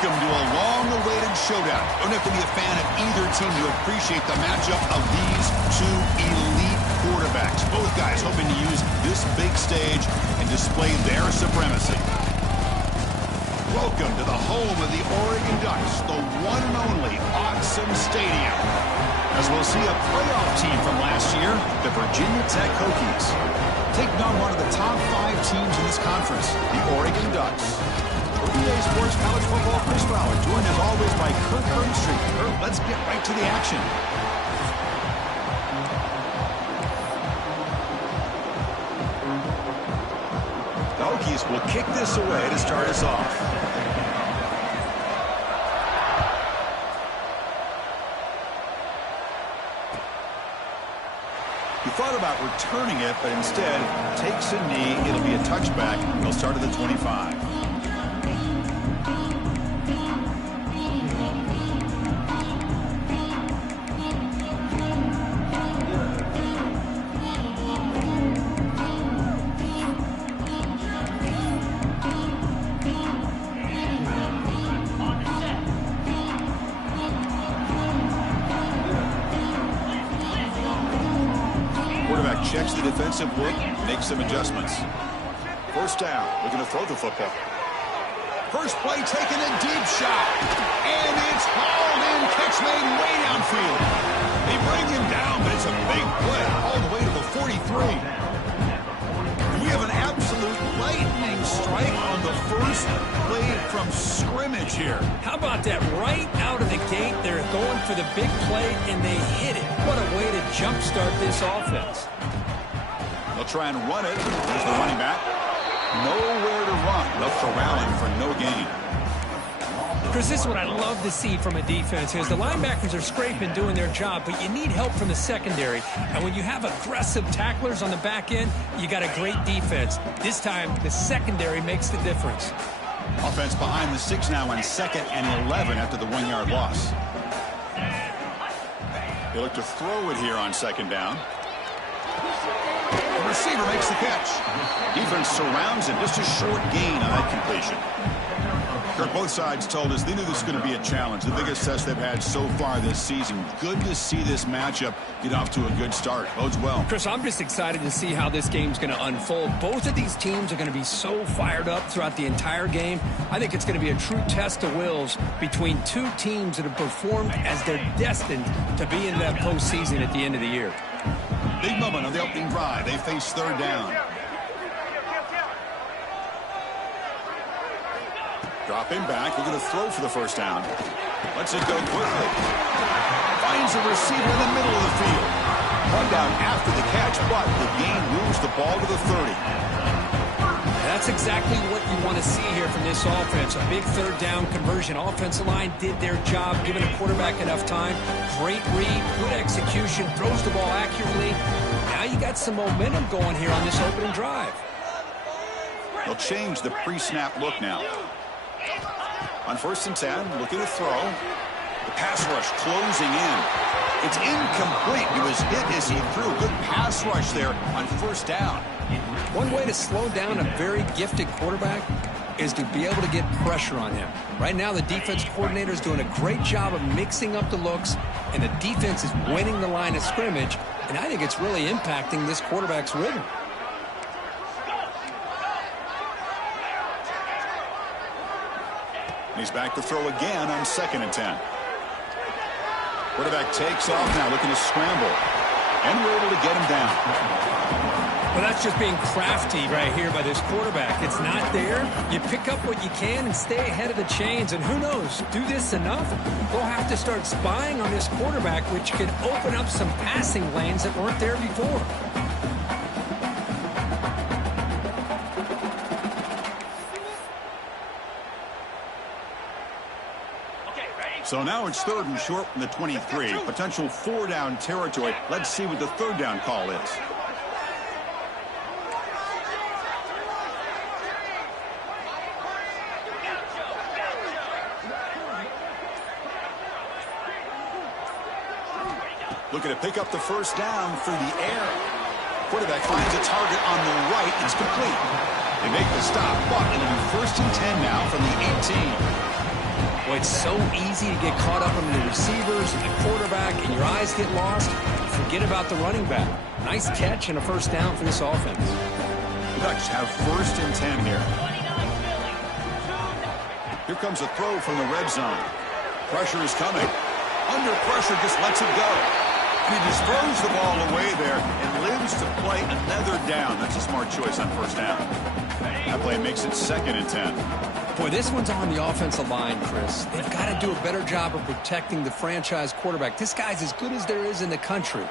Welcome to a long-awaited showdown. Don't have to be a fan of either team to appreciate the matchup of these two elite quarterbacks. Both guys hoping to use this big stage and display their supremacy. Welcome to the home of the Oregon Ducks, the one and only Autzen Stadium. As we'll see a playoff team from last year, the Virginia Tech Hokies. Taking on one of the top 5 teams in this conference, the Oregon Ducks. EA Sports College Football Chris Fowler, joined as always by Kirk Herbstreit. Kirk, let's get right to the action. The Hokies will kick this away to start us off. He thought about returning it, but instead takes a knee. It'll be a touchback. He'll start at the 25. Checks the defensive look, makes some adjustments. First down, looking to throw the football. First play taken, a deep shot. And it's hauled in, catch made way downfield. They bring him down, but it's a big play all the way to the 43. We have an absolute lightning strike on the first play from scrimmage here. How about that? Right out of the gate, they're going for the big play, and they hit it. What a way to jumpstart this offense. They'll try and run it. There's the running back. Nowhere to run. Left corralling for no gain. Chris, this is what I love to see from a defense is the linebackers are scraping, doing their job, but you need help from the secondary. And when you have aggressive tacklers on the back end, you got a great defense. This time, the secondary makes the difference. Offense behind the 6 now on 2nd and 11 after the 1-yard loss. They look to throw it here on 2nd down. The receiver makes the catch. Defense surrounds him. Just a short gain on that completion. Kirk, both sides told us they knew this was going to be a challenge. The biggest test they've had so far this season. Good to see this matchup get off to a good start. Bodes well. Chris, I'm just excited to see how this game's going to unfold. Both of these teams are going to be so fired up throughout the entire game. I think it's going to be a true test of wills between two teams that have performed as they're destined to be in that postseason at the end of the year. Big moment on the opening drive. They face 3rd down. Dropping back. We're going to throw for the first down. Lets it go quickly. Finds a receiver in the middle of the field. One down after the catch, but the gain moves the ball to the 30. That's exactly what you want to see here from this offense. A big 3rd down conversion. Offensive line did their job, giving a quarterback enough time. Great read, good execution, throws the ball accurately. Now you got some momentum going here on this opening drive. They'll change the pre-snap look now. On 1st and 10, looking to throw. The pass rush closing in. It's incomplete. He was hit as he threw. Good pass rush there on 1st down. One way to slow down a very gifted quarterback is to be able to get pressure on him. Right now, the defense coordinator is doing a great job of mixing up the looks, and the defense is winning the line of scrimmage, and I think it's really impacting this quarterback's rhythm. He's back to throw again on 2nd and 10. Quarterback takes off now, looking to scramble. And we're able to get him down. Well, that's just being crafty right here by this quarterback. It's not there. You pick up what you can and stay ahead of the chains. And who knows, do this enough, we'll have to start spying on this quarterback, which could open up some passing lanes that weren't there before. So now it's 3rd and short from the 23. Potential 4-down territory. Let's see what the 3rd down call is. Looking to pick up the first down through the air. Quarterback finds a target on the right. It's complete. They make the stop, but it'll be 1st and 10 now from the 18. Well, it's so easy to get caught up in the receivers and the quarterback, and your eyes get lost. Forget about the running back. Nice catch and a first down for this offense. The Ducks have 1st and 10 here. Here comes a throw from the red zone. Pressure is coming. Under pressure, just lets it go. And he just throws the ball away there and lives to play another down. That's a smart choice on first down. That play makes it 2nd and 10. Boy, this one's on the offensive line, Chris. They've got to do a better job of protecting the franchise quarterback. This guy's as good as there is in the country,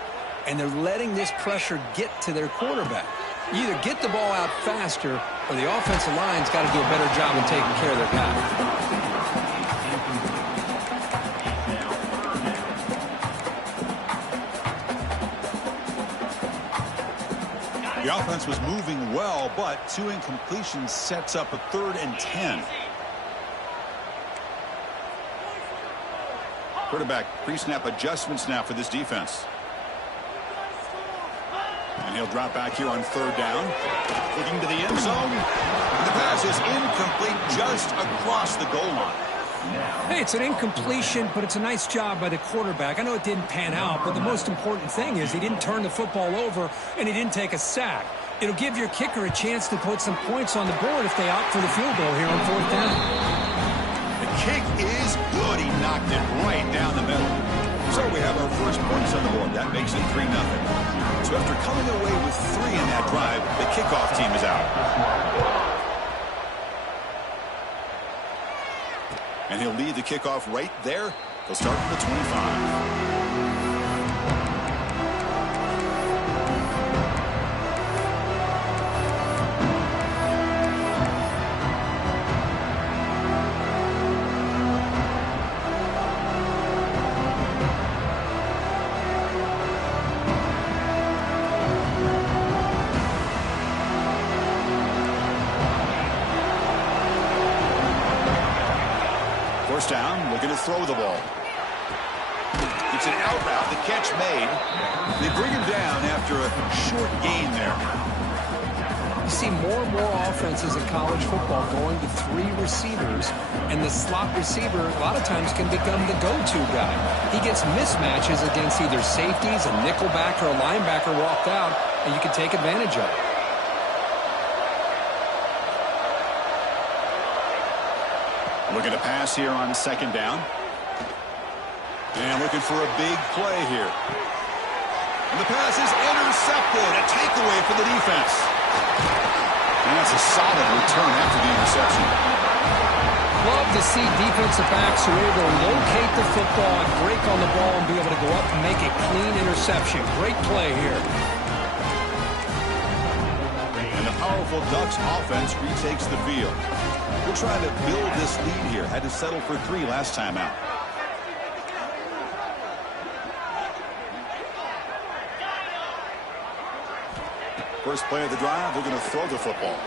and they're letting this pressure get to their quarterback. You either get the ball out faster, or the offensive line's got to do a better job of taking care of their guy. The offense was moving well, but 2 incompletions sets up a 3rd and 10. Quarterback pre-snap adjustments now for this defense. And he'll drop back here on 3rd down. Looking to the end zone. The pass is incomplete just across the goal line. Hey, it's an incompletion, but it's a nice job by the quarterback. I know it didn't pan out, but the most important thing is he didn't turn the football over and he didn't take a sack. It'll give your kicker a chance to put some points on the board if they opt for the field goal here on 4th down. The kick is good. He knocked it right down the middle. So we have our first points on the board. That makes it 3-0. So after coming away with 3 in that drive, the kickoff team is out. And he'll lead the kickoff right there. He'll start from the 25. First down, looking to throw the ball. It's an out route, the catch made. They bring him down after a short gain there. You see more and more offenses in college football going to 3 receivers, and the slot receiver a lot of times can become the go-to guy. He gets mismatches against either safeties, a nickelback, or a linebacker walked out, and you can take advantage of it. Looking to pass here on 2nd down. And looking for a big play here. And the pass is intercepted. A takeaway for the defense. And that's a solid return after the interception. Love to see defensive backs who are able to locate the football and break on the ball and be able to go up and make a clean interception. Great play here. And the powerful Ducks offense retakes the field. We're trying to build this lead here. Had to settle for 3 last time out. First play of the drive, we're going to throw the football.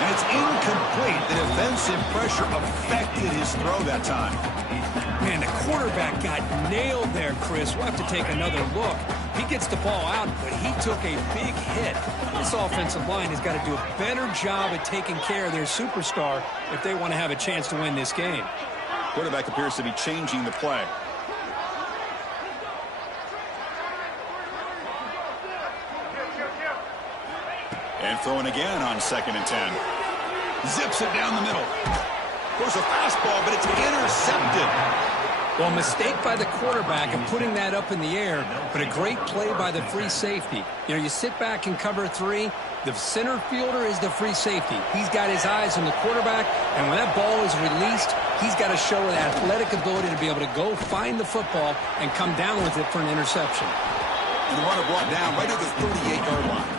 And it's incomplete. The defensive pressure affected his throw that time. Man, the quarterback got nailed there, Chris. We'll have to take another look. He gets the ball out, but he took a big hit. This offensive line has got to do a better job at taking care of their superstar if they want to have a chance to win this game. Quarterback appears to be changing the play. And throwing again on 2nd and 10. Zips it down the middle. Goes a fastball, but it's intercepted. Well, a mistake by the quarterback in putting that up in the air, but a great play by the free safety. You know, you sit back and cover 3. The center fielder is the free safety. He's got his eyes on the quarterback, and when that ball is released, he's got to show an athletic ability to be able to go find the football and come down with it for an interception. And the runner brought down right at the 38-yard line.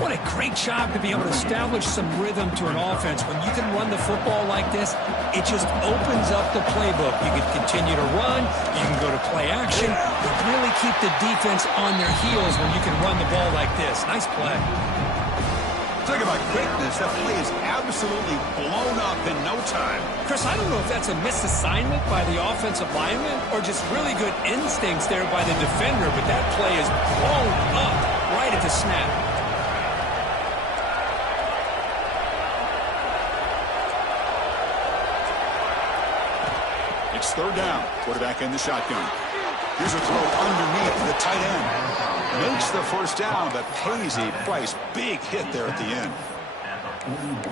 What a great job to be able to establish some rhythm to an offense. When you can run the football like this, it just opens up the playbook. You can continue to run, you can go to play action, but really keep the defense on their heels when you can run the ball like this. Nice play. Talk about quickness. That play is absolutely blown up in no time. Chris, I don't know if that's a misassignment by the offensive lineman or just really good instincts there by the defender, but that play is blown up right at the snap. It's third down. Quarterback in the shotgun. Here's a throw underneath the tight end. Makes the first down, but pays a price. Big hit there at the end.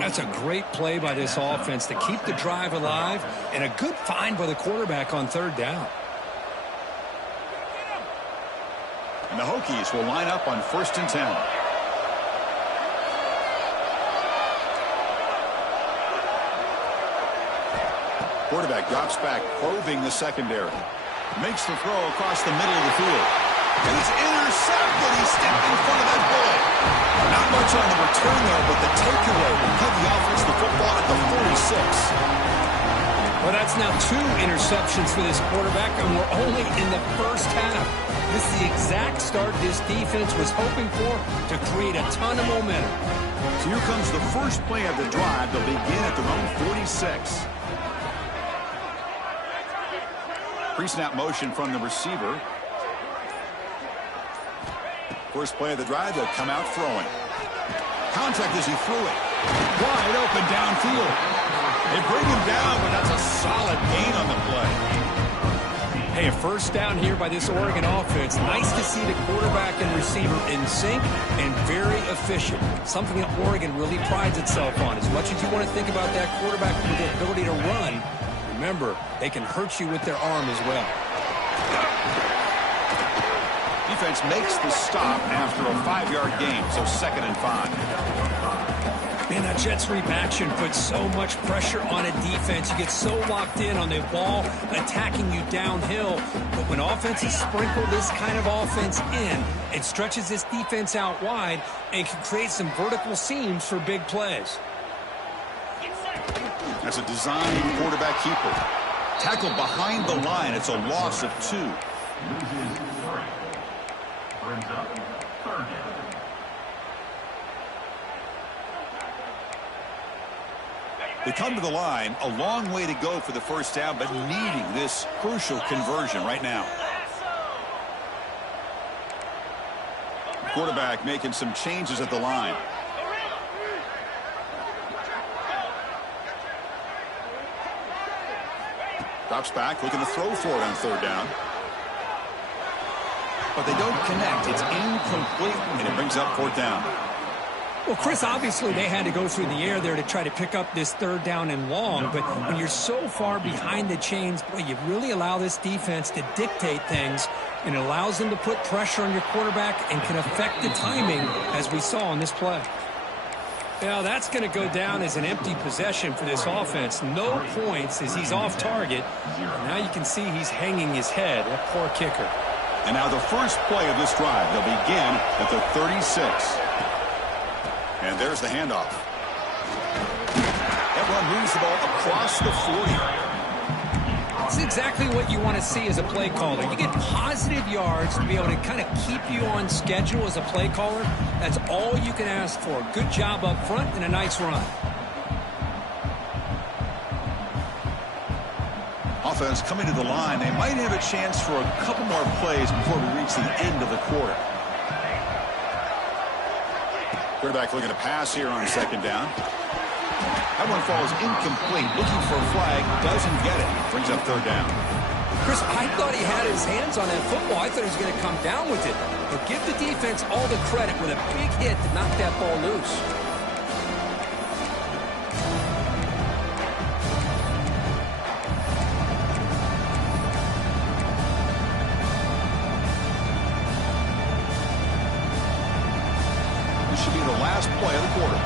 That's a great play by this offense to keep the drive alive, and a good find by the quarterback on third down. And the Hokies will line up on 1st and 10. Quarterback drops back, probing the secondary. Makes the throw across the middle of the field. And it's intercepted. He stepped in front of that bullet. Not much on the return there, but the takeaway will give the offense the football at the 46. Well, that's now 2 interceptions for this quarterback, and we're only in the first half. This is the exact start this defense was hoping for to create a ton of momentum. So here comes the first play of the drive. They'll begin at their own 46. Pre-snap motion from the receiver. First play of the drive, they'll come out throwing. Contact as he threw it. Wide open downfield. They bring him down, but that's a solid gain on the play. Hey, a first down here by this Oregon offense. Nice to see the quarterback and receiver in sync and very efficient. Something that Oregon really prides itself on. As much as you want to think about that quarterback with the ability to run, remember, they can hurt you with their arm as well. Defense makes the stop after a 5-yard gain, so 2nd and 5. Man, that jet sweep action puts so much pressure on a defense. You get so locked in on the ball attacking you downhill. But when offenses sprinkle this kind of offense in, it stretches this defense out wide and can create some vertical seams for big plays. That's a design quarterback keeper. Tackled behind the line. It's a loss of 2. They come to the line, a long way to go for the first down, but needing this crucial conversion right now. Quarterback making some changes at the line. Drops back, looking to throw for it on third down. But they don't connect. It's incomplete, and it brings up 4th down. Well, Chris, obviously they had to go through the air there to try to pick up this third down and long, but when you're so far behind the chains, boy, you really allow this defense to dictate things, and it allows them to put pressure on your quarterback and can affect the timing, as we saw on this play. Now, that's going to go down as an empty possession for this offense. No points as he's off target. Now you can see he's hanging his head. That poor kicker. And now the first play of this drive. They'll begin at the 36. And there's the handoff. That run moves the ball across the 40. This is exactly what you want to see as a play caller. You get positive yards to be able to kind of keep you on schedule as a play caller. That's all you can ask for. Good job up front and a nice run. Offense coming to the line. They might have a chance for a couple more plays before we reach the end of the quarter. Quarterback looking to pass here on 2nd down. That one falls incomplete. Looking for a flag. Doesn't get it. Brings up 3rd down. Chris, I thought he had his hands on that football. I thought he was going to come down with it. But give the defense all the credit with a big hit to knock that ball loose. This should be the last play of the quarter.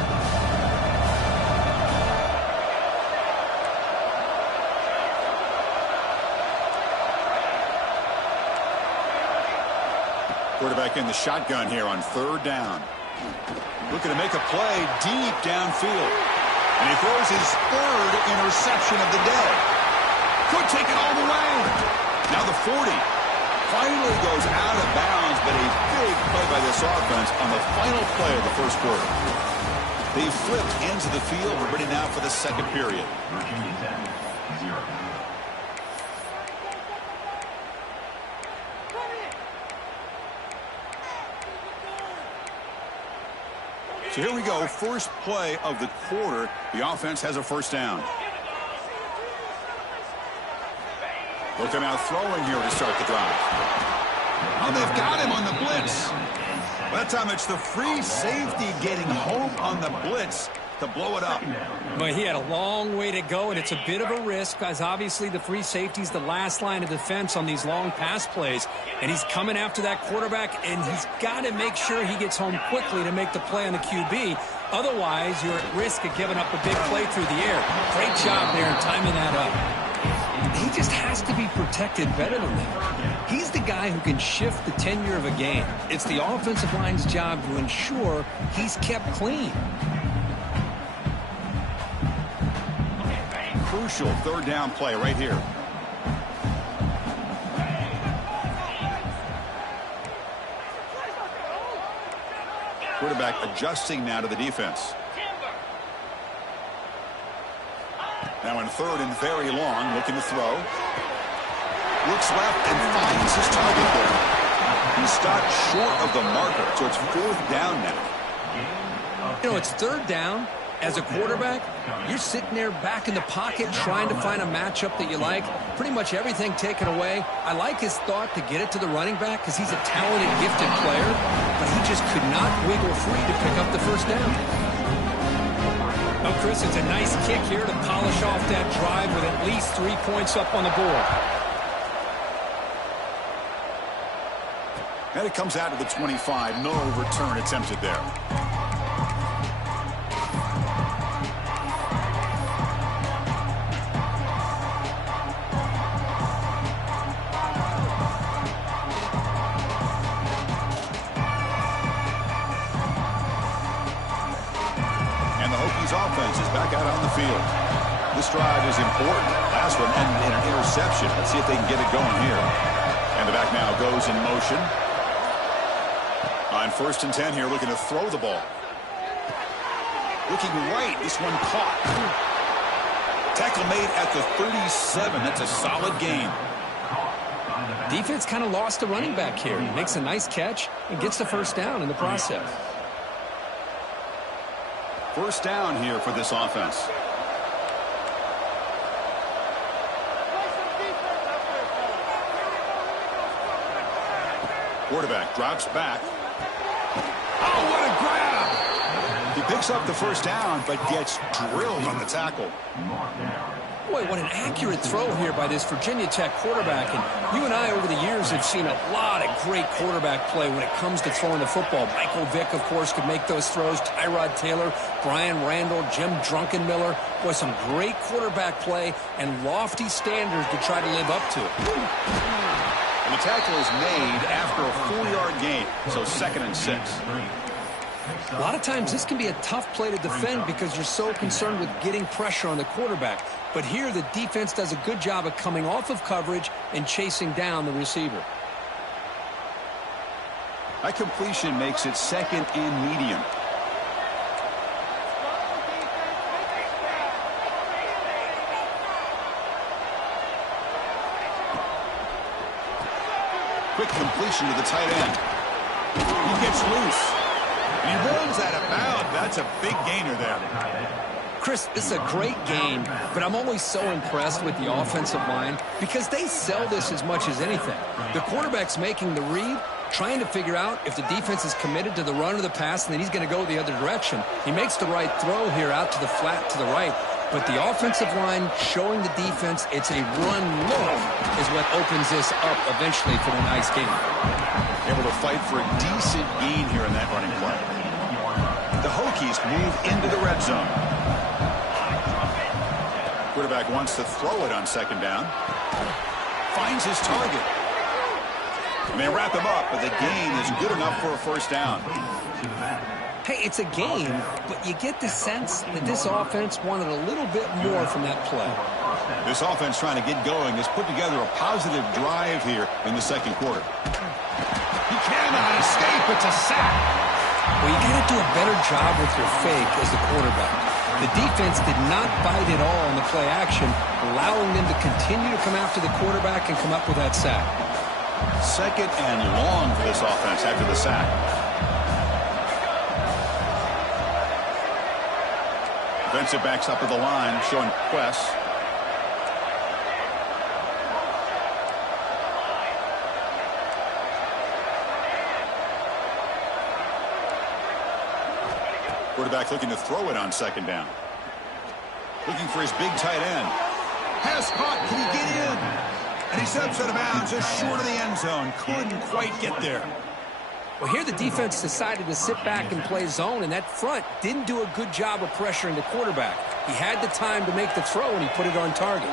Quarterback in the shotgun here on 3rd down. Looking to make a play deep downfield. And he throws his 3rd interception of the day. Could take it all the way. Now the 40 finally goes out of bounds, but a big play by this offense on the final play of the first quarter. They flipped ends of the field. We're ready now for the 2nd period. So here we go, first play of the quarter. The offense has a first down. Looking out throwing here to start the drive. Oh, they've got him on the blitz. That time it's the free safety getting home on the blitz to blow it up. But he had a long way to go, and it's a bit of a risk because obviously the free safety's the last line of defense on these long pass plays, and he's coming after that quarterback, and he's got to make sure he gets home quickly to make the play on the QB. Otherwise, you're at risk of giving up a big play through the air. Great job there in timing that up. He just has to be protected better than that. He's the guy who can shift the tenure of a game. It's the offensive line's job to ensure he's kept clean. Crucial third down play right here. Quarterback adjusting now to the defense. Now in third and very long, looking to throw. Looks left and finds his target there. He stopped short of the marker, so it's fourth down now. You know, it's third down. As a quarterback, you're sitting there back in the pocket trying to find a matchup that you like. Pretty much everything taken away. I like his thought to get it to the running back because he's a talented, gifted player, but he just could not wiggle free to pick up the first down. Oh, Chris, it's a nice kick here to polish off that drive with at least 3 points up on the board. And it comes out to the 25. No return attempted there. Offense is back out on the field. This drive is important. Last one ended in an interception. Let's see if they can get it going here. And the back now goes in motion. On 1st and 10 here, looking to throw the ball. Looking right. This one caught. Tackle made at the 37. That's a solid gain. Defense kind of lost the running back here. He makes a nice catch and gets the first down in the process. First down here for this offense. Quarterback drops back. Oh, what a grab! He picks up the first down, but gets drilled on the tackle. Boy, what an accurate throw here by this Virginia Tech quarterback. And you and I, over the years, have seen a lot of great quarterback play when it comes to throwing the football. Michael Vick, of course, could make those throws. Tyrod Taylor, Brian Randall, Jim Druckenmiller. Boy, some great quarterback play and lofty standards to try to live up to. And the tackle is made after a 4-yard gain, so 2nd and 6. A lot of times this can be a tough play to defend because you're so concerned with getting pressure on the quarterback. But here the defense does a good job of coming off of coverage and chasing down the receiver. That completion makes it 2nd and medium. Quick completion to the tight end. He gets loose. And he rolls out of bounds. That's a big gainer there. Chris, this is a great game, but I'm always so impressed with the offensive line because they sell this as much as anything. The quarterback's making the read, trying to figure out if the defense is committed to the run or the pass, and then he's going to go the other direction. He makes the right throw here out to the flat to the right, but the offensive line showing the defense it's a run look is what opens this up eventually for the nice game. Able to fight for a decent gain here in that running play. The Hokies move into the red zone. Quarterback wants to throw it on 2nd down. Finds his target. And they wrap him up, but the gain is good enough for a first down. Hey, it's a game, but you get the sense that this offense wanted a little bit more from that play. This offense trying to get going has put together a positive drive here in the 2nd quarter. He cannot escape. It's a sack. Well, you got to do a better job with your fake as the quarterback. The defense did not bite at all on the play action, allowing them to continue to come after the quarterback and come up with that sack. 2nd and long for this offense after the sack. Defensive backs up to the line, showing Quest. Quarterback looking to throw it on second down. Looking for his big tight end. Pass caught. Can he get in? And he steps out of bounds just short of the end zone. Couldn't quite get there. Well, here the defense decided to sit back and play zone, and that front didn't do a good job of pressuring the quarterback. He had the time to make the throw, and he put it on target.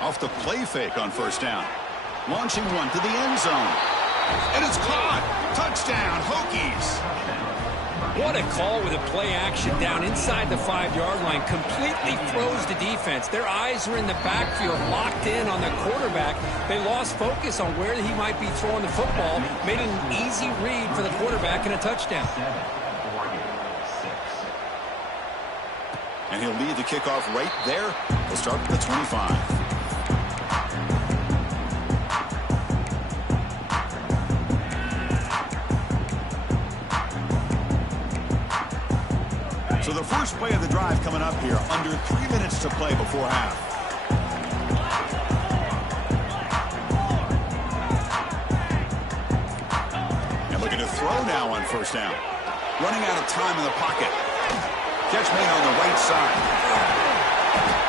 Off the play fake on first down. Launching one to the end zone. And it's caught. Touchdown, Hokies. What a call with a play action down inside the 5-yard line. Completely froze the defense. Their eyes were in the backfield, locked in on the quarterback. They lost focus on where he might be throwing the football. Made an easy read for the quarterback and a touchdown. And he'll lead the kickoff right there. They'll start at the 25. So the first play of the drive coming up here, under 3 minutes to play before half. And looking to throw now on first down. Running out of time in the pocket. Catch made on the right side.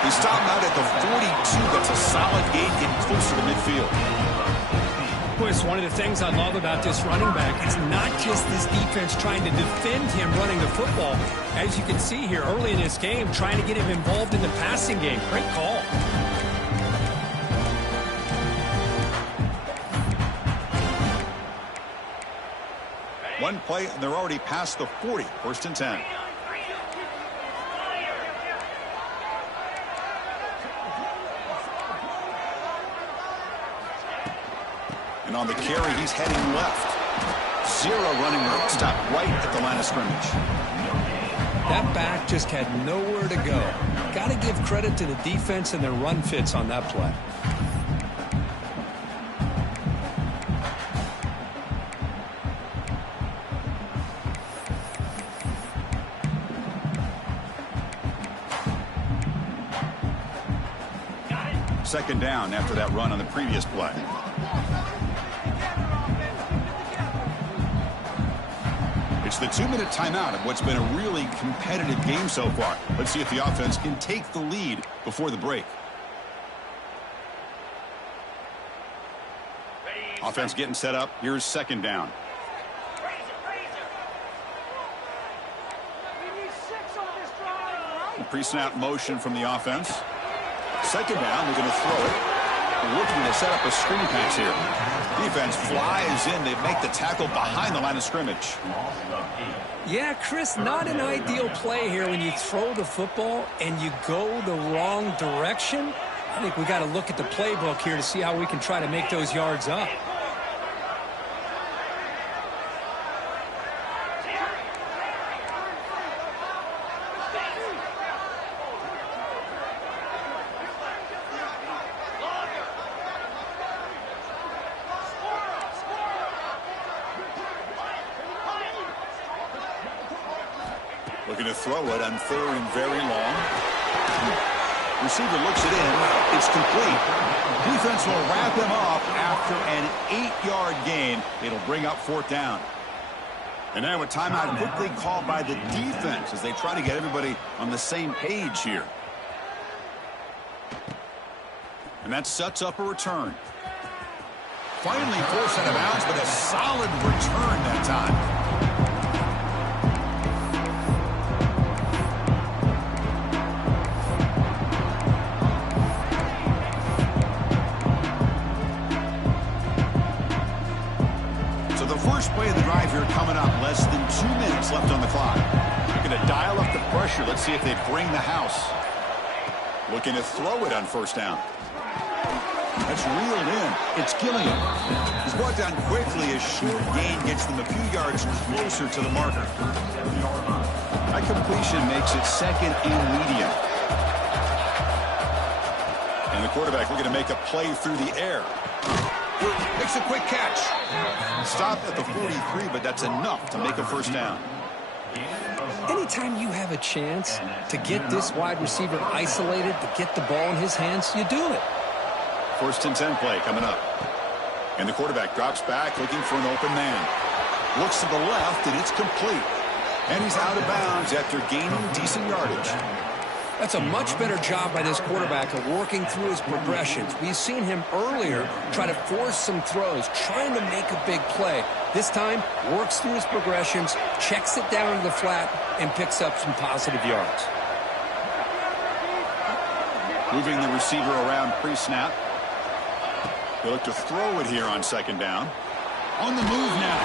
He stopped out at the 42. That's a solid gain, getting closer to midfield. Boy, it's one of the things I love about this running back. It's not just this defense trying to defend him running the football. As you can see here early in this game, trying to get him involved in the passing game. Great call. One play, and they're already past the 40. First and 10. And on the carry, he's heading left. Zero running room. Stop right at the line of scrimmage. That back just had nowhere to go. Got to give credit to the defense and their run fits on that play. Second down after that run on the previous play. It's the 2-minute timeout of what's been a really competitive game so far. Let's see if the offense can take the lead before the break. Offense getting set up. Here's second down. Pre-snap motion from the offense. Second down, they're going to throw it. Looking to set up a screen pass here. Defense flies in. They make the tackle behind the line of scrimmage. Yeah, Chris, not an ideal play here when you throw the football and you go the wrong direction. I think we got to look at the playbook here to see how we can try to make those yards up. Looking to throw it on third and very long. Receiver looks it in. It's complete. Defense will wrap him up after an 8-yard gain. It'll bring up fourth down. And now a timeout quickly called by the defense as they try to get everybody on the same page here. And that sets up a return. Finally forced out of bounds, but a solid return that time. Play of the drive here coming up. Less than 2 minutes left on the clock. They're going to dial up the pressure. Let's see if they bring the house. Looking to throw it on first down. That's reeled in. It's Gilliam. He's brought down quickly. A short gain gets them a few yards closer to the marker. That completion makes it second and medium. And the quarterback looking to make a play through the air. Makes a quick catch. Stop at the 43, but that's enough to make a first down. Anytime you have a chance to get this wide receiver isolated, to get the ball in his hands, you do it. First and 10 play coming up. And the quarterback drops back looking for an open man. Looks to the left, and it's complete. And he's out of bounds after gaining decent yardage. That's a much better job by this quarterback of working through his progressions. We've seen him earlier try to force some throws, trying to make a big play. This time, works through his progressions, checks it down to the flat, and picks up some positive yards. Moving the receiver around pre-snap. They look to throw it here on second down. On the move now.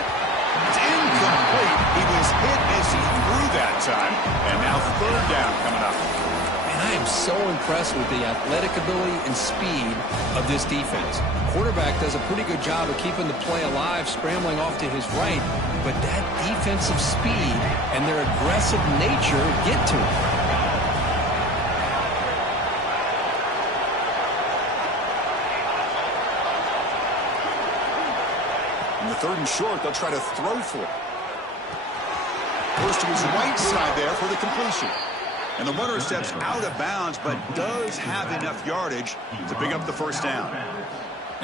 It's incomplete. He was hit as he threw that time. And now third down coming up. And I am so impressed with the athletic ability and speed of this defense. Quarterback does a pretty good job of keeping the play alive, scrambling off to his right. But that defensive speed and their aggressive nature get to him. Third and short, they'll try to throw for it. First to his right side there for the completion. And the runner steps out of bounds, but does have enough yardage to pick up the first down.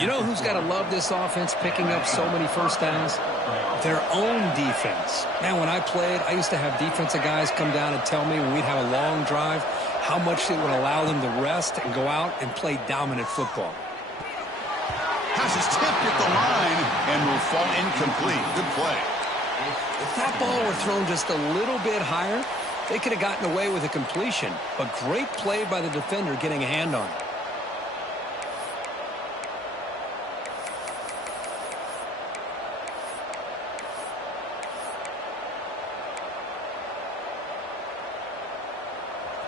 You know who's got to love this offense picking up so many first downs? Their own defense. Man, when I played, I used to have defensive guys come down and tell me when we'd have a long drive how much it would allow them to rest and go out and play dominant football. Pass is tipped at the line and will fall incomplete. Good play. If that ball were thrown just a little bit higher, they could have gotten away with a completion. But great play by the defender getting a hand on it.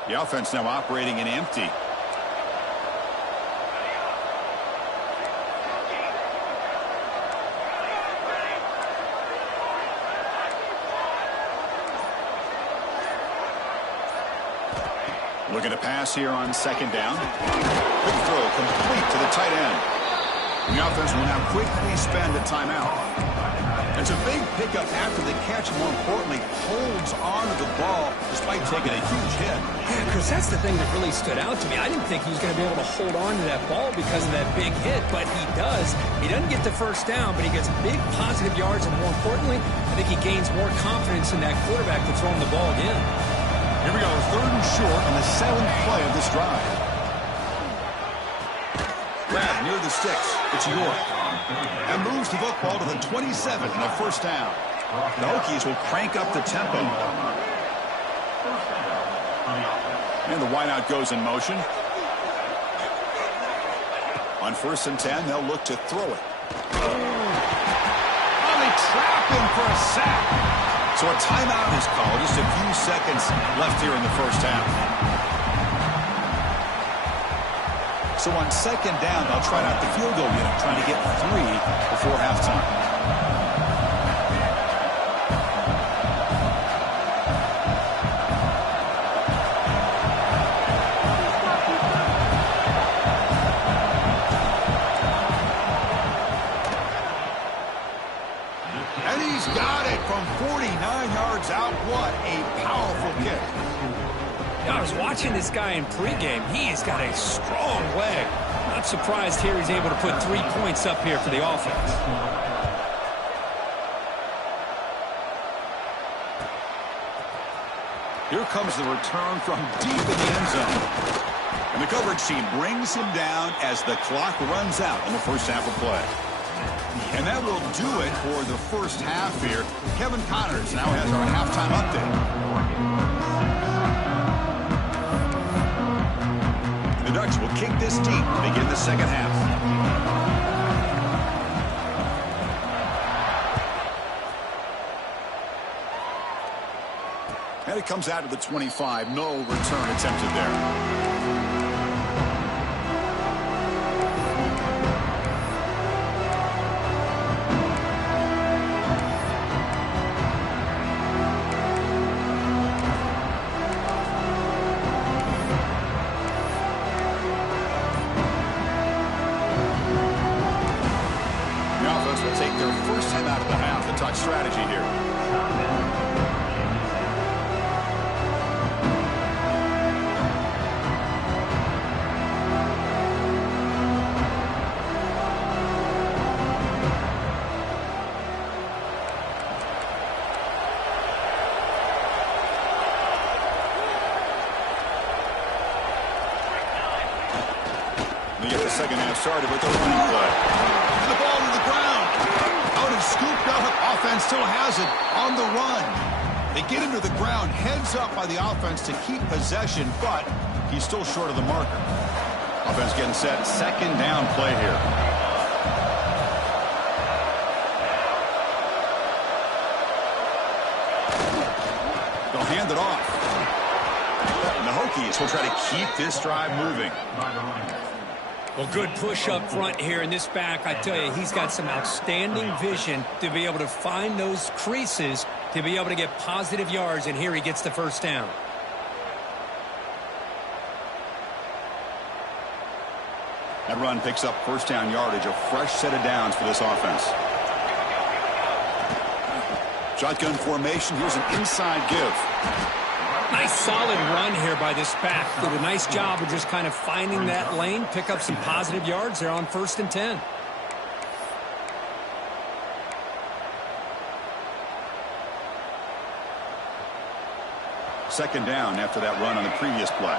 The offense now operating in empty. Looking to pass here on second down. Quick throw complete to the tight end. The offense will now quickly spend a timeout. It's a big pickup after the catch. More importantly, holds on to the ball despite taking a huge hit. Yeah, Chris, that's the thing that really stood out to me. I didn't think he was going to be able to hold on to that ball because of that big hit, but he does. He doesn't get the first down, but he gets big positive yards, and more importantly, I think he gains more confidence in that quarterback to throw him the ball again. Here we go, third and short on the 7th play of this drive. Grab near the sticks. It's York. And moves the football to the 27 and a first down. The Hokies will crank up the tempo. And the wideout goes in motion. On 1st and 10, they'll look to throw it. Oh, they trap him for a sack. So a timeout is called. Just a few seconds left here in the first half. So on second down, they'll try out the field goal unit, trying to get 3 before halftime. And he's got it from 49 yards out. What a powerful kick. I was watching this guy in pregame. He's got a strong leg. Not surprised here he's able to put 3 points up here for the offense. Here comes the return from deep in the end zone. And the coverage team brings him down as the clock runs out in the first half of play. And that will do it for the first half here. Kevin Connors now has our halftime update. The Ducks will kick this deep to begin the second half. And it comes out to the 25. No return attempted there. Strategy here. second half started with the running play. And the ball to the ground. Oh, and it's scooped up. Offense still has it on the run. They get him to the ground, heads up by the offense to keep possession, but he's still short of the marker. Offense getting set. Second down play here. They'll hand it off. And the Hokies will try to keep this drive moving. Well, good push up front here in this back. I tell you, he's got some outstanding vision to be able to find those creases to be able to get positive yards, and here he gets the first down. That run picks up first down yardage, a fresh set of downs for this offense. Shotgun formation. Here's an inside give. Nice solid run here by this back. Did a nice job of just kind of finding that lane, pick up some positive yards there on 1st and 10. Second down after that run on the previous play.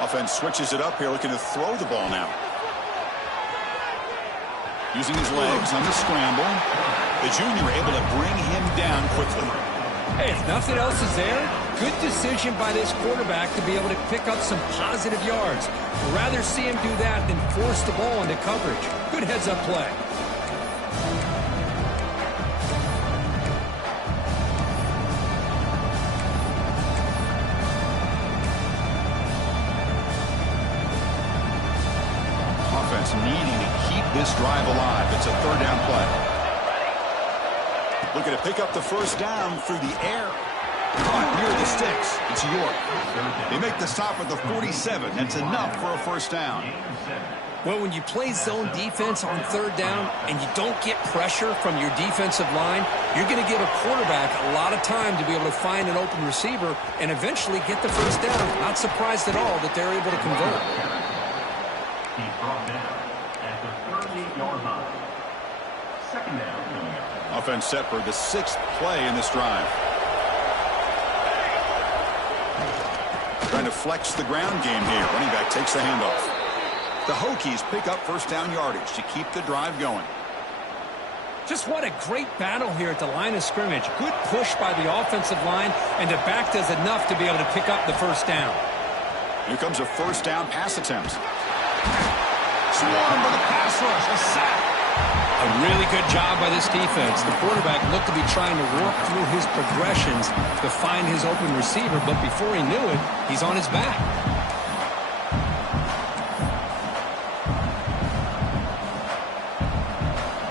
Offense switches it up here, looking to throw the ball now. Using his legs on the scramble. The junior able to bring him down quickly. Hey, if nothing else is there, good decision by this quarterback to be able to pick up some positive yards. I'd rather see him do that than force the ball into coverage. Good heads-up play. Needing to keep this drive alive. It's a third down play. Looking to pick up the first down through the air. Caught near the sticks. It's York. They make the stop at the 47. That's enough for a first down. Well, when you play zone defense on third down and you don't get pressure from your defensive line, you're going to give a quarterback a lot of time to be able to find an open receiver and eventually get the first down. Not surprised at all that they're able to convert. He's brought down at the 38-yard line. Second down. Offense set for the 6th play in this drive. Trying to flex the ground game here. Running back takes the handoff. The Hokies pick up first down yardage to keep the drive going. Just what a great battle here at the line of scrimmage. Good push by the offensive line, and the back does enough to be able to pick up the first down. Here comes a first down pass attempt. Swarmed by the pass rush, a sack. A really good job by this defense. The quarterback looked to be trying to work through his progressions to find his open receiver, but before he knew it, he's on his back.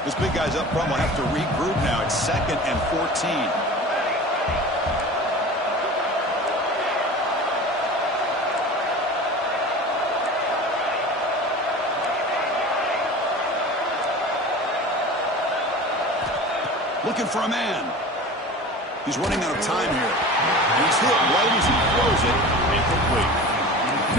This big guy's up front will have to regroup now. It's 2nd and 14. Looking for a man. He's running out of time here. And he's hit right as he throws it. Incomplete.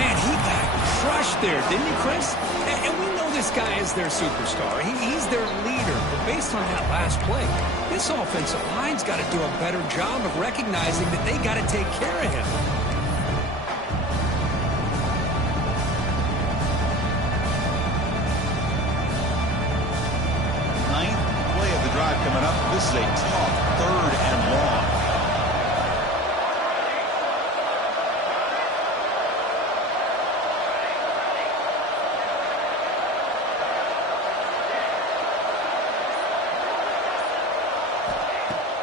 Man, he got crushed there, didn't he, Chris? And we know this guy is their superstar. He's their leader. But based on that last play, this offensive line's got to do a better job of recognizing that they got to take care of him. Coming up, this is a tough 3rd and long.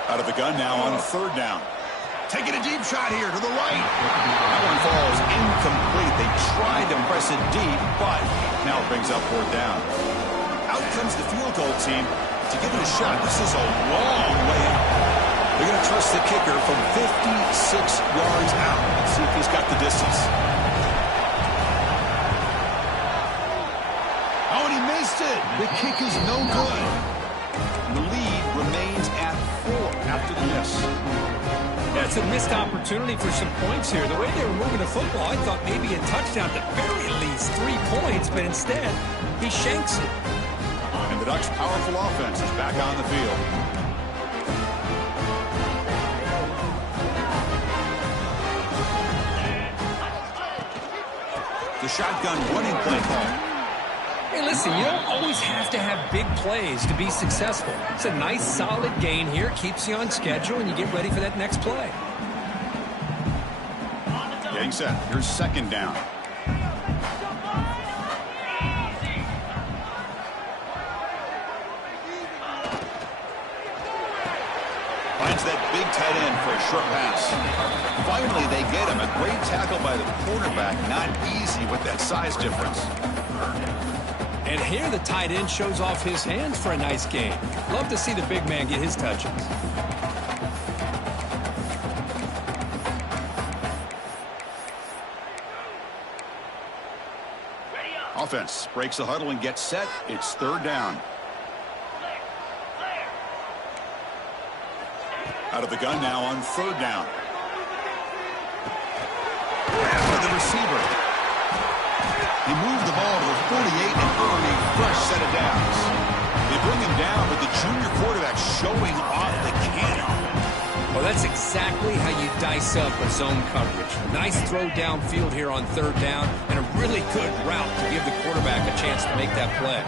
Out of the gun now on 3rd down. Taking a deep shot here to the right. That one falls incomplete. They tried to press it deep, but now it brings up 4th down. Out comes the field goal team to give it a shot. This is a long way out. They're going to trust the kicker from 56 yards out. Let's see if he's got the distance. Oh, and he missed it. The kick is no good. The lead remains at 4 after the miss. That's a missed opportunity for some points here. The way they were moving the football, I thought maybe a touchdown, at the very least 3 points, but instead, he shanks it. And the Ducks' powerful offense is back on the field. The shotgun running play call. Hey, listen, you don't always have to have big plays to be successful. It's a nice, solid gain here. Keeps you on schedule, and you get ready for that next play. Getting set. Here's second down. Finds that big tight end for a short pass. Finally, they get him. A great tackle by the quarterback. Not easy with that size difference. And here the tight end shows off his hands for a nice gain. Love to see the big man get his touches. Offense breaks the huddle and gets set. It's third down. Out of the gun now on third down. After the receiver. He moved the ball to the 48 and earned a fresh set of downs. They bring him down, but the junior quarterback showing off the cannon. Well, that's exactly how you dice up a zone coverage. Nice throw downfield here on third down, and a really good route to give the quarterback a chance to make that play.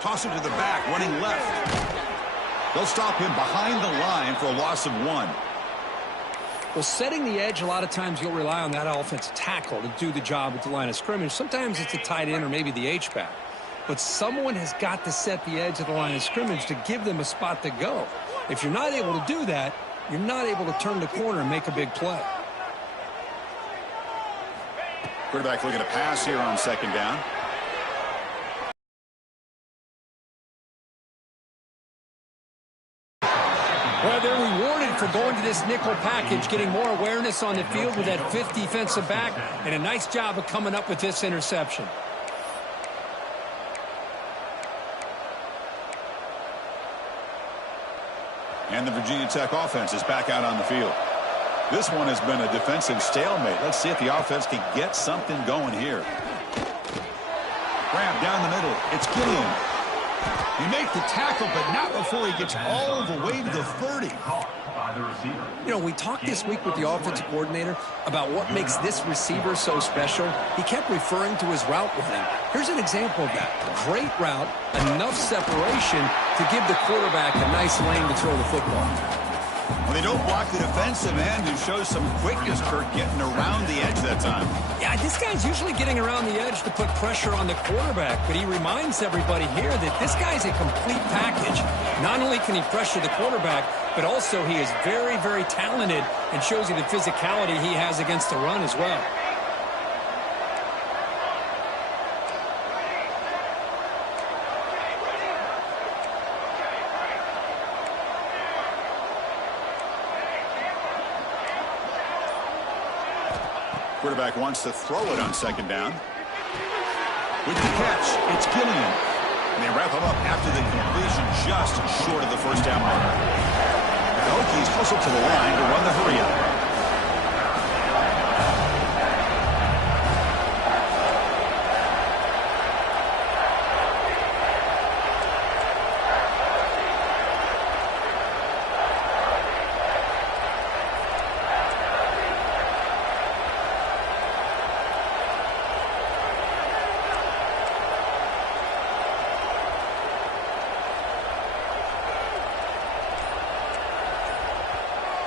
Toss it to the back, running left. They'll stop him behind the line for a loss of 1. Well, setting the edge, a lot of times you'll rely on that offensive tackle to do the job at the line of scrimmage. Sometimes it's a tight end or maybe the H-back. But someone has got to set the edge of the line of scrimmage to give them a spot to go. If you're not able to do that, you're not able to turn the corner and make a big play. Quarterback looking to pass here on second down. Well, they're rewarded for going to this nickel package, getting more awareness on the field with that 5th defensive back, and a nice job of coming up with this interception. And the Virginia Tech offense is back out on the field. This one has been a defensive stalemate. Let's see if the offense can get something going here. Grab down the middle. It's Gilliam. He makes the tackle, but not before he gets all the way to the 30. You know, we talked this week with the offensive coordinator about what makes this receiver so special. He kept referring to his route running. Here's an example of that. Great route, enough separation to give the quarterback a nice lane to throw the football. Well, they don't block the defensive end, who shows some quickness, Kirk, getting around the edge that time. Yeah, this guy's usually getting around the edge to put pressure on the quarterback, but he reminds everybody here that this guy's a complete package. Not only can he pressure the quarterback, but also he is very, very talented and shows you the physicality he has against the run as well. Quarterback wants to throw it on second down. With the catch, it's Gilliam. And they wrap him up after the completion just short of the first down mark. The Hokies hustle to the line to run the hurry-up.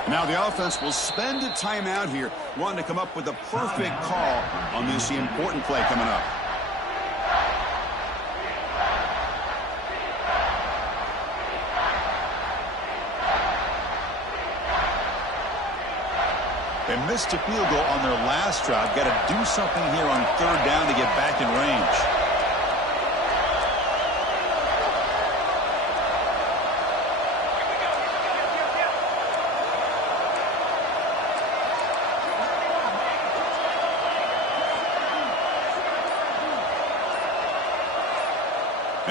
Now the offense will spend a timeout here, wanting to come up with a perfect call on this important play coming up. They missed a field goal on their last drive. Got to do something here on third down to get back in range.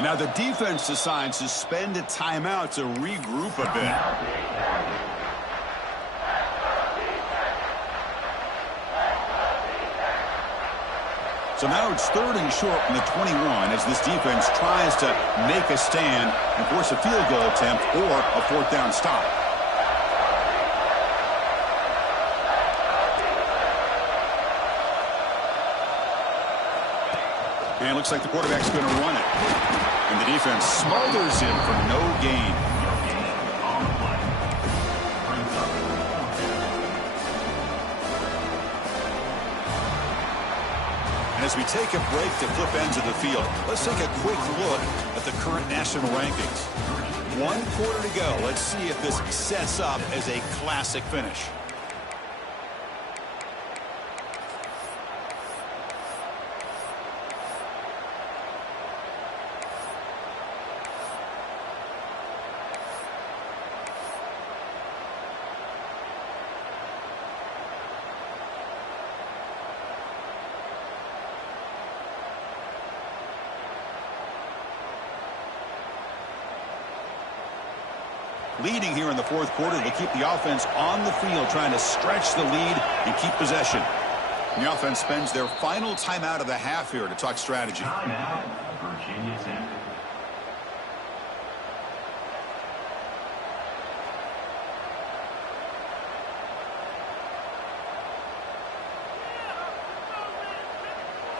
And now the defense decides to spend a timeout to regroup a bit. So now it's 3rd and short from the 21 as this defense tries to make a stand and force a field goal attempt or a 4th down stop. And it looks like the quarterback's going to run it. And the defense smothers him for no gain. And as we take a break to flip ends of the field, let's take a quick look at the current national rankings. 1 quarter to go. Let's see if this sets up as a classic finish. Leading here in the 4th quarter, they'll keep the offense on the field, trying to stretch the lead and keep possession. And the offense spends their final timeout of the half here to talk strategy. Timeout, Virginia Tech.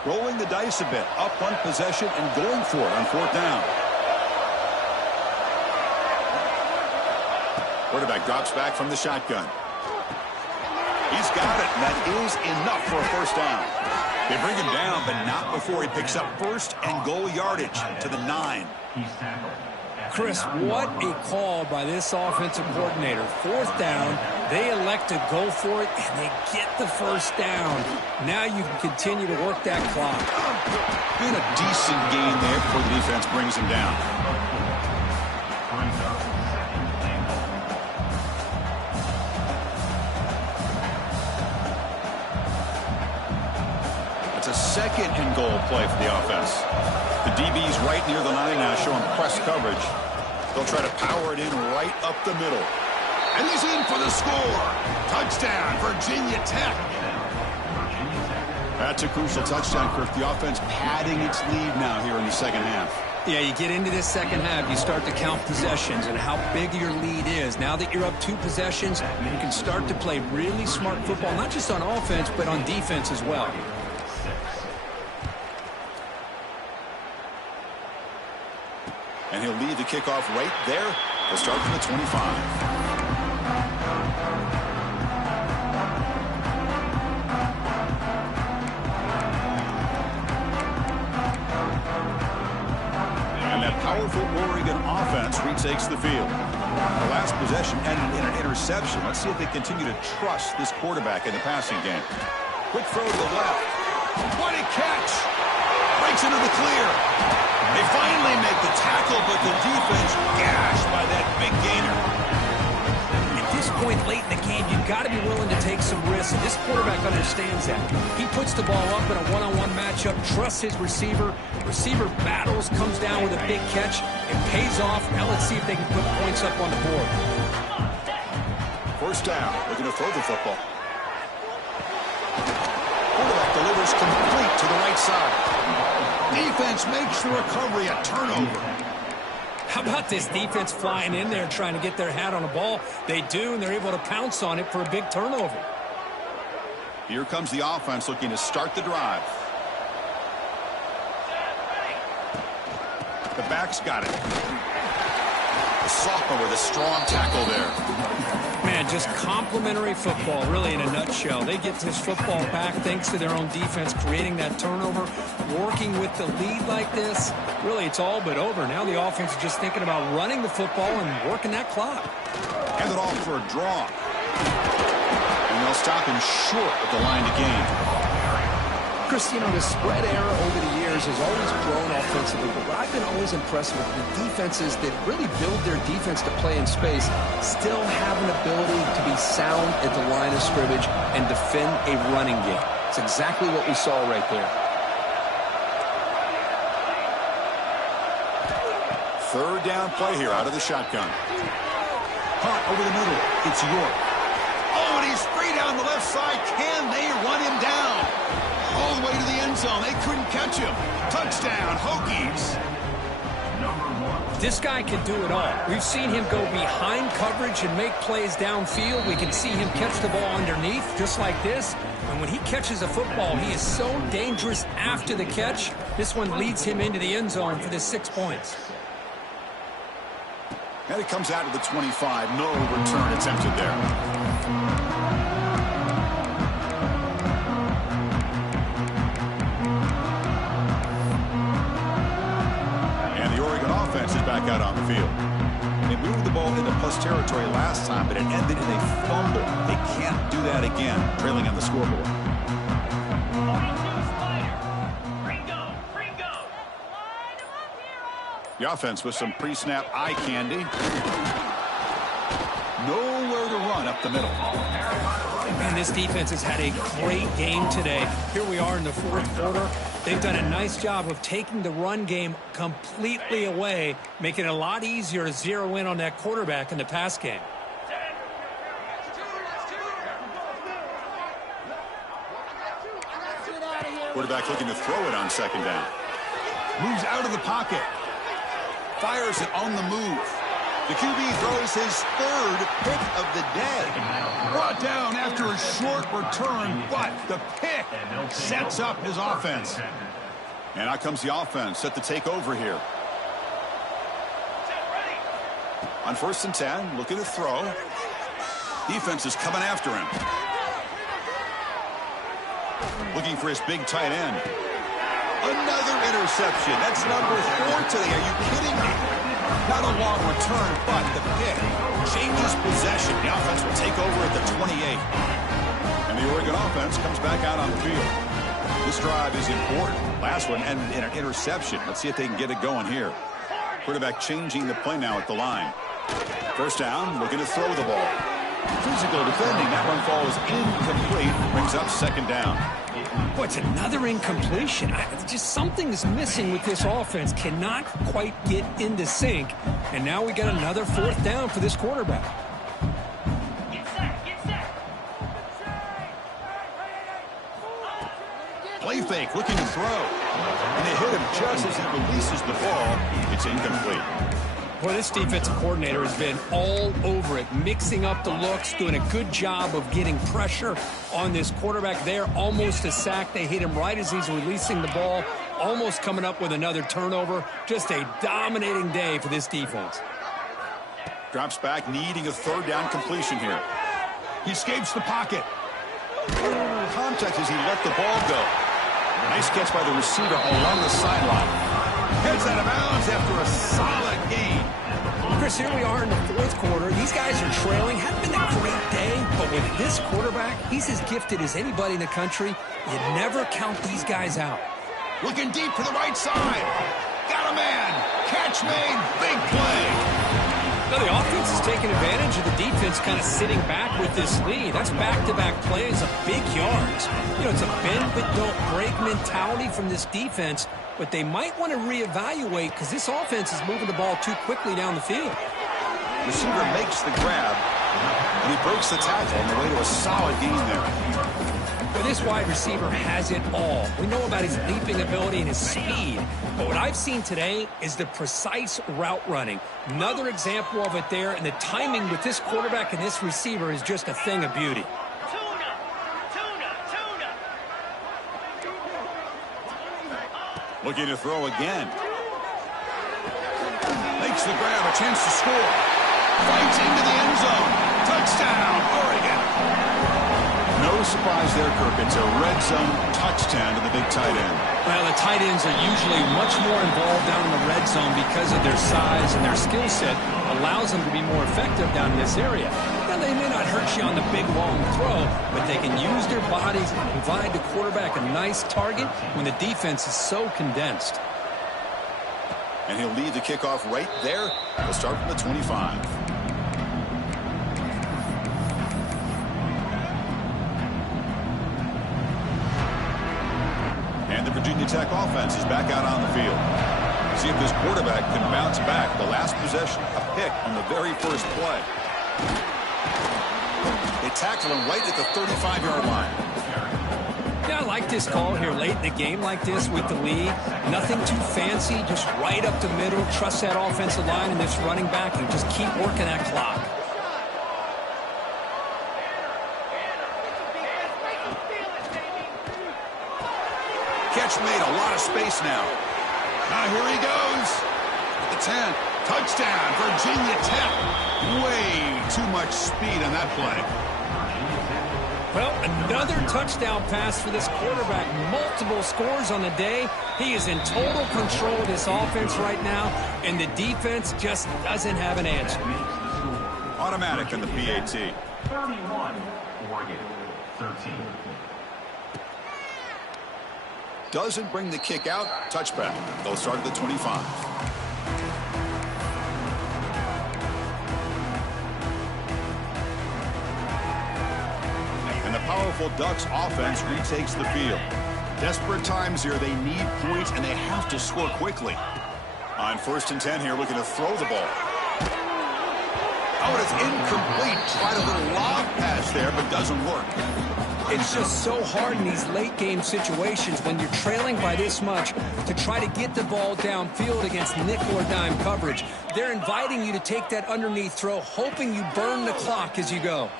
Rolling the dice a bit, up 1 possession and going for it on 4th down. Quarterback drops back from the shotgun. He's got it, and that is enough for a 1st down. They bring him down, but not before he picks up 1st and goal yardage to the 9. Chris, what a call by this offensive coordinator. 4th down, they elect to go for it, and they get the 1st down. Now you can continue to work that clock. Doing a decent gain there before the defense brings him down. It's a 2nd and goal play for the offense. The DB's right near the line now, showing press coverage. They'll try to power it in right up the middle. And he's in for the score. Touchdown, Virginia Tech. That's a crucial touchdown, Kirk. The offense padding its lead now here in the 2nd half. Yeah, you get into this 2nd half, you start to count possessions and how big your lead is. Now that you're up 2 possessions, you can start to play really smart football, not just on offense, but on defense as well. And he'll lead the kickoff right there. He'll start from the 25. And that powerful Oregon offense retakes the field. The last possession ended in an interception. Let's see if they continue to trust this quarterback in the passing game. Quick throw to the left. What a catch! Breaks into the clear. They finally make the tackle, but the defense gashed by that big gainer. At this point late in the game, you've got to be willing to take some risks. And this quarterback understands that. He puts the ball up in a one-on-one matchup, trusts his receiver. Receiver battles, comes down with a big catch. It pays off. Now let's see if they can put points up on the board. 1st down. Looking to throw the football. Quarterback delivers complete to the right side. Defense makes the recovery a turnover. How about this defense flying in there trying to get their hat on the ball? They do, and they're able to pounce on it for a big turnover. Here comes the offense looking to start the drive. The back's got it. The sophomore with a strong tackle there. Man, just complimentary football, really, in a nutshell. They get this football back thanks to their own defense, creating that turnover, working with the lead like this. Really, it's all but over. Now the offense is just thinking about running the football and working that clock. Hand it off for a draw. And they'll stop him short at the line to gain. Chris, you know, the spread era over the years has always grown offensively, but what I've been always impressed with the defenses that really build their defense to play in space still have an ability to be sound at the line of scrimmage and defend a running game. It's exactly what we saw right there. Third down play here out of the shotgun. Hunt over the middle. It's York. Oh, and he's free down the left side. Can they run him down? All the way to the end zone. They couldn't catch him. Touchdown, Hokies. This guy can do it all. We've seen him go behind coverage and make plays downfield. We can see him catch the ball underneath, just like this. And when he catches a football, he is so dangerous after the catch. This one leads him into the end zone for the 6 points. And it comes out to the 25. No return attempted there. Is back out on the field. They moved the ball into plus territory last time, but it ended in a fumble. They can't do that again, trailing on the scoreboard. The offense with some pre-snap eye candy. Nowhere to run up the middle. And this defense has had a great game today. Here we are in the fourth quarter. They've done a nice job of taking the run game completely away, making it a lot easier to zero in on that quarterback in the pass game. Quarterback looking to throw it on second down. Moves out of the pocket. Fires it on the move. The QB throws his third pick of the day. Brought down after a short return, but the pick sets up his offense. And out comes the offense set to take over here. On 1st and 10, looking to throw. Defense is coming after him. Looking for his big tight end. Another interception. That's number 4 today. Are you kidding me? Not a long return, but the pick changes possession. The offense will take over at the 28. And the Oregon offense comes back out on the field. This drive is important. Last one ended in an interception. Let's see if they can get it going here. Quarterback changing the play now at the line. First down, looking to throw the ball. Physical defending. That one falls incomplete. Brings up second down. Boy, it's another incompletion. Just something is missing with this offense. Cannot quite get into sync. And now we got another 4th down for this quarterback. Play fake, looking to throw. And they hit him just as he releases the ball. It's incomplete. Boy, this defensive coordinator has been all over it, mixing up the looks, doing a good job of getting pressure on this quarterback there. Almost a sack. They hit him right as he's releasing the ball, almost coming up with another turnover. Just a dominating day for this defense. Drops back, needing a 3rd down completion here. He escapes the pocket. Contact as he let the ball go. Nice catch by the receiver along the sideline. Heads out of bounds after a solid gain. Chris, here we are in the 4th quarter. These guys are trailing. Hadn't been a great day, but with this quarterback, he's as gifted as anybody in the country. You never count these guys out. Looking deep to the right side. Got a man. Catch made. Big play. Now the offense is taking advantage of the defense kind of sitting back with this lead. That's back-to-back plays of big yards. You know, it's a bend but don't break mentality from this defense, but they might want to reevaluate because this offense is moving the ball too quickly down the field. Receiver makes the grab, and he breaks the tackle on the way to a solid gain there. But this wide receiver has it all. We know about his leaping ability and his speed, but what I've seen today is the precise route running. Another example of it there, and the timing with this quarterback and this receiver is just a thing of beauty. Looking to throw again. Makes the grab, a chance to score. Fights into the end zone. Touchdown, Oregon. No surprise there, Kirk. It's a red zone touchdown to the big tight end. Well, the tight ends are usually much more involved down in the red zone because of their size and their skill set allows them to be more effective down in this area. Now, they may not hurt you on the big, long throw, but they can use their bodies and provide the quarterback a nice target when the defense is so condensed. And he'll lead the kickoff right there. He'll start from the 25. And the Virginia Tech offense is back out on the field. see if this quarterback can bounce back. The last possession, a pick on the very first play. They tackle him right at the 35-yard line. Yeah, I like this call here late in the game like this with the lead. Nothing too fancy, just right up the middle. Trust that offensive line and this running back and just keep working that clock. Catch made, a lot of space now. Now here he goes. At the 10. Touchdown, Virginia Tech. Way too much speed on that play. Well, another touchdown pass for this quarterback. Multiple scores on the day. He is in total control of this offense right now, and the defense just doesn't have an answer. Automatic on the PAT. 31, Oregon, 13. Doesn't bring the kick out. Touchback. They'll start at the 25. And the powerful Ducks offense retakes the field. Desperate times here. They need points, and they have to score quickly. On 1st and 10 here, looking to throw the ball. Oh, it's incomplete. Tried a little lob pass there, but doesn't work. It's just so hard in these late game situations when you're trailing by this much to try to get the ball downfield against nickel or dime coverage. They're inviting you to take that underneath throw, hoping you burn the clock as you go.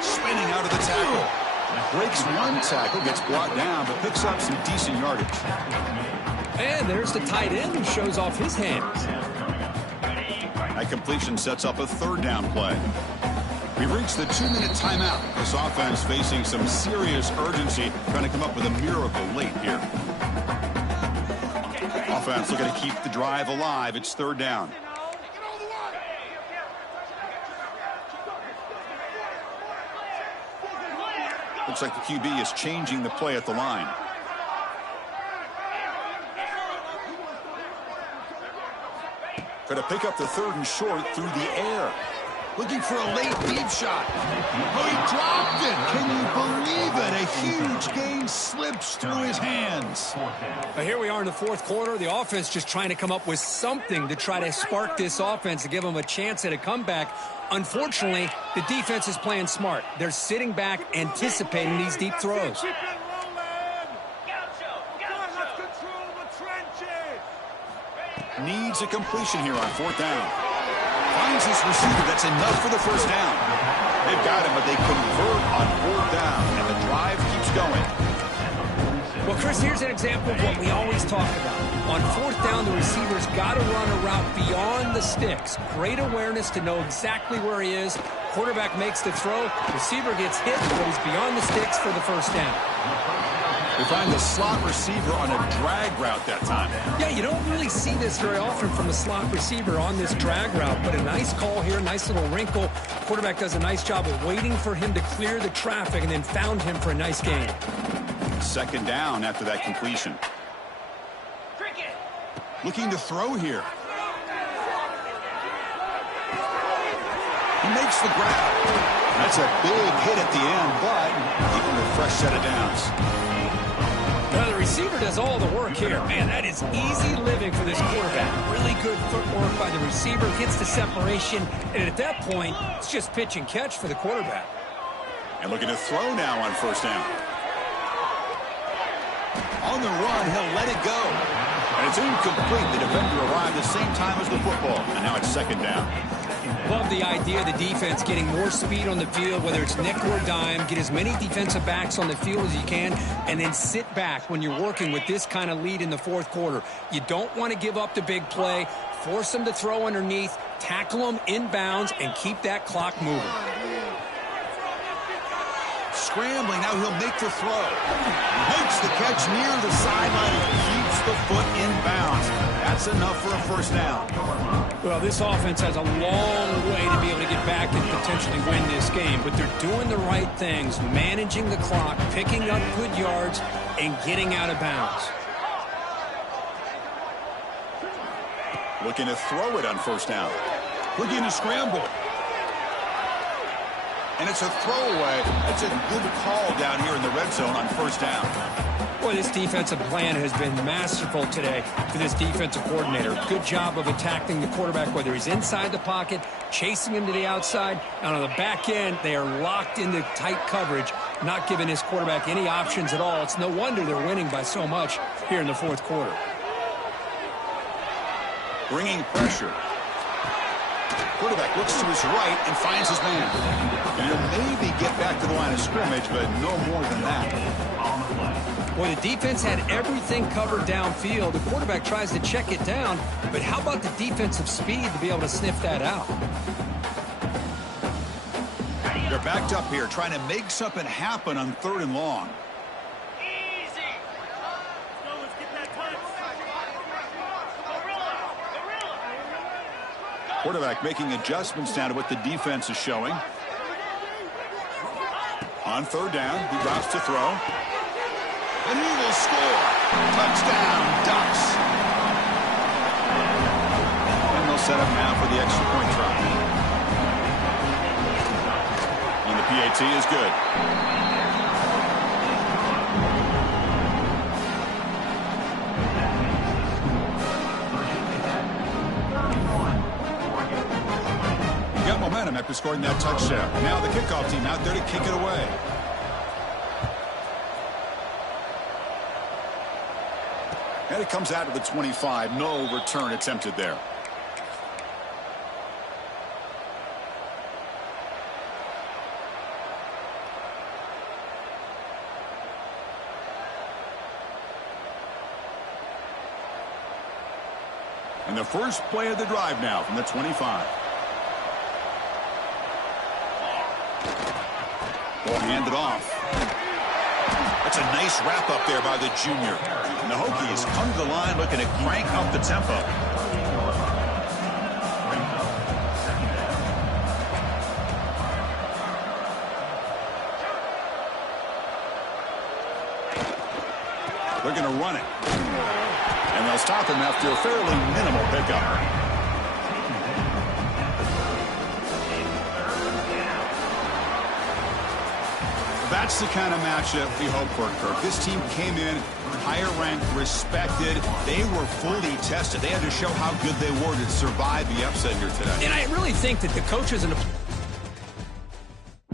Spinning out of the tackle. Breaks one tackle, gets brought down, but picks up some decent yardage. And there's the tight end who shows off his hands. That completion sets up a 3rd down play. We've reached the 2-minute timeout. This offense facing some serious urgency, trying to come up with a miracle late here. Offense looking to keep the drive alive. It's 3rd down. Looks like the QB is changing the play at the line. Going to pick up the 3rd and short through the air. Looking for a late deep shot. Oh, he dropped it. Can you believe it? A huge gain slips through his hands. But here we are in the 4th quarter. The offense just trying to come up with something to try to spark this offense to give them a chance at a comeback. Unfortunately, the defense is playing smart. They're sitting back, anticipating these deep throws. Needs a completion here on 4th down. Finds his receiver. That's enough for the 1st down. They've got him, but they convert on 4th down, and the drive keeps going. Well, Chris, here's an example of what we always talk about. On 4th down, the receiver's got to run a route beyond the sticks. Great awareness to know exactly where he is. Quarterback makes the throw. Receiver gets hit, but he's beyond the sticks for the 1st down. We find the slot receiver on a drag route that time. Yeah, you don't really see this very often from a slot receiver on this drag route, but a nice call here, nice little wrinkle. Quarterback does a nice job of waiting for him to clear the traffic and then found him for a nice gain. 2nd down after that completion. Looking to throw here. He makes the grab. That's a big hit at the end, but keeping a fresh set of downs. Now the receiver does all the work here. Man, that is easy living for this quarterback. Really good footwork by the receiver, gets the separation, and at that point, it's just pitch and catch for the quarterback. And looking to throw now on 1st down. On the run, he'll let it go. And it's incomplete. The defender arrived the same time as the football, and now it's 2nd down. Love the idea of the defense getting more speed on the field, whether it's nickel or dime, get as many defensive backs on the field as you can, and then sit back when you're working with this kind of lead in the 4th quarter. You don't want to give up the big play, force them to throw underneath, tackle them inbounds, and keep that clock moving. Scrambling, now he'll make the throw. Makes the catch near the sideline and keeps the foot in bounds. That's enough for a 1st down. Well, this offense has a long way to be able to get back and potentially win this game, but they're doing the right things, managing the clock, picking up good yards, and getting out of bounds. Looking to throw it on 1st down. Looking to scramble. And it's a throwaway. That's a good call down here in the red zone on 1st down. Boy, this defensive plan has been masterful today for this defensive coordinator. Good job of attacking the quarterback, whether he's inside the pocket, chasing him to the outside, and on the back end, they are locked into tight coverage, not giving his quarterback any options at all. It's no wonder they're winning by so much here in the fourth quarter. Bringing pressure. Quarterback looks to his right and finds his man. And he'll maybe get back to the line of scrimmage, but no more than that. Well, the defense had everything covered downfield. The quarterback tries to check it down, but how about the defensive speed to be able to sniff that out? They're backed up here, trying to make something happen on 3rd and long. Quarterback making adjustments now to what the defense is showing. On 3rd down, he drops to throw. And he will score. Touchdown, Ducks. And they'll set up now for the extra point try. And the PAT is good. Got momentum after scoring that touchdown. Now the kickoff team out there to kick it away. And it comes out to the 25. No return attempted there. And the first play of the drive now from the 25. Ball handed off. That's a nice wrap up there by the junior. And the Hokies come to the line looking to crank up the tempo. They're going to run it. And they'll stop him after a fairly minimal pickup. That's the kind of matchup we hope for, Kirk. This team came in higher ranked, respected. They were fully tested. They had to show how good they were to survive the upset here today. And I really think that the coaches and the